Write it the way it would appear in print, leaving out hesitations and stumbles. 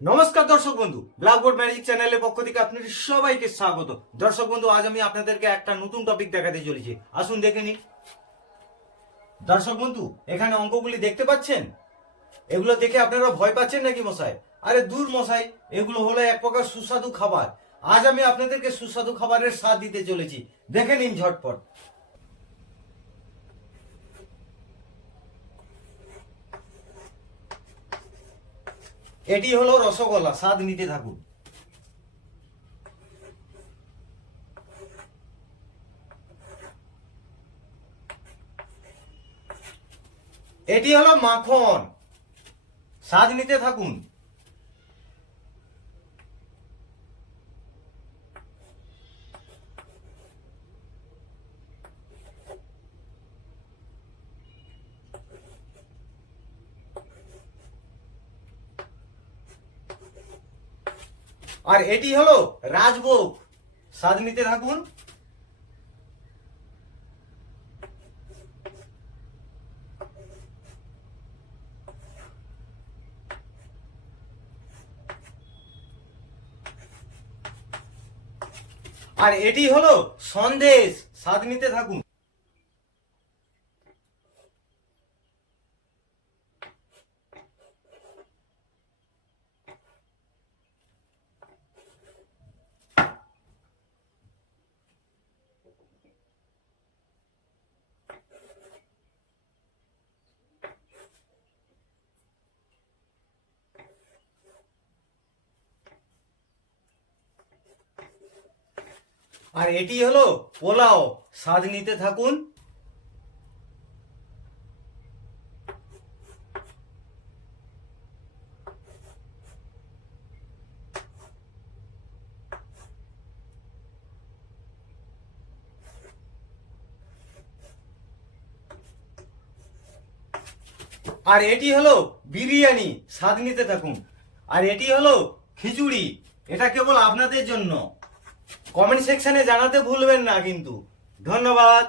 নমস্কার দর্শক বন্ধু, ব্ল্যাকবোর্ড ম্যাজিক চ্যানেলের পক্ষ থেকে আপনাদের সবাইকে স্বাগত। দর্শক বন্ধু, আজ আমি আপনাদেরকে একটা নতুন টপিক দেখাতে চলেছি। আসুন দেখে নিন। দর্শক বন্ধু, এখানে অঙ্কগুলি দেখতে পাচ্ছেন? এগুলো দেখে আপনারা ভয় পাচ্ছেন নাকি মশাই? আরে দূর মশাই, এগুলো হলো এক প্রকার সুস্বাদু খাবার। আজ আমি আপনাদেরকে সুস্বাদু খাবারের স্বাদ দিতে চলেছি। দেখে নিন ঝটপট। এটি হলো রসগোল্লা, স্বাদ নিতে থাকুন। এটি হলো মাখন, স্বাদ নিতে থাকুন। আর এটি হলো রাজভোগ, স্বাদ নিতে থাকুন। আর এটি হলো সন্দেশ, স্বাদ নিতে থাকুন। আর এটি হলো পোলাও, স্বাদ নিতে থাকুন। আর এটি হলো বিরিয়ানি, স্বাদ নিতে থাকুন। আর এটি হলো খিচুড়ি, এটা কেবল আপনাদের জন্য। কমেন্ট সেকশনে জানাতে ভুলবেন না কিন্তু। ধন্যবাদ।